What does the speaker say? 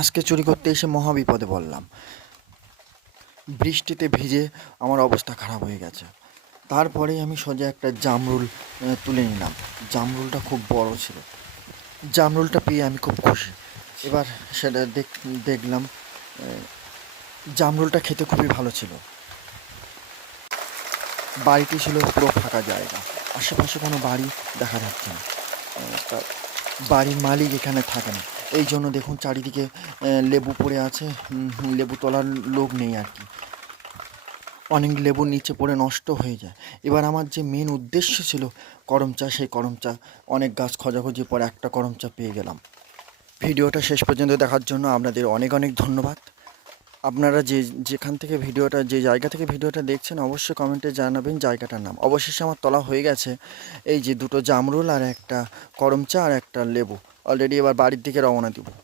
আজকে চুরি করতে এসে মহা বিপদে পড়লাম। বৃষ্টিতে ভিজে আমার অবস্থা খারাপ হয়ে গেছে। তারপরেই আমি সোজা একটা জামরুল তুলে নিলাম। জামরুলটা খুব বড় ছিল। জামরুলটা পেয়ে আমি খুব খুশি। এবার সেটা দেখলাম জামরুলটা খেতে খুবই ভালো ছিল। বাড়িটি ছিল পুরো ফাঁকা জায়গা, আশেপাশে কোনো বাড়ি দেখা যাচ্ছে না। তা বাড়ির মালিক এখানে থাকে না, এই জন্য দেখুন চারিদিকে লেবু পড়ে আছে। লেবু তোলার লোক নেই আর কি। অনেক লেবু নিচে পড়ে নষ্ট হয়ে যায়। এবার আমার যে মেন উদ্দেশ্য ছিল করম চা, সেই করম চা অনেক গাছ খোঁজাখুঁজির পর একটা করম চা পেয়ে গেলাম। ভিডিওটা শেষ পর্যন্ত দেখার জন্য আপনাদের অনেক অনেক ধন্যবাদ। আপনারা যেখান থেকে যে জায়গা থেকে ভিডিওটা দেখছেন অবশ্যই কমেন্টে জানাবেন জায়গাটার নাম। অবশেষে আমার তোলা হয়ে গেছে এই যে দুটো জামরুল আর একটা করম চা আর একটা লেবু। অলরেডি এবার বাড়ির দিকে রওনা দিব।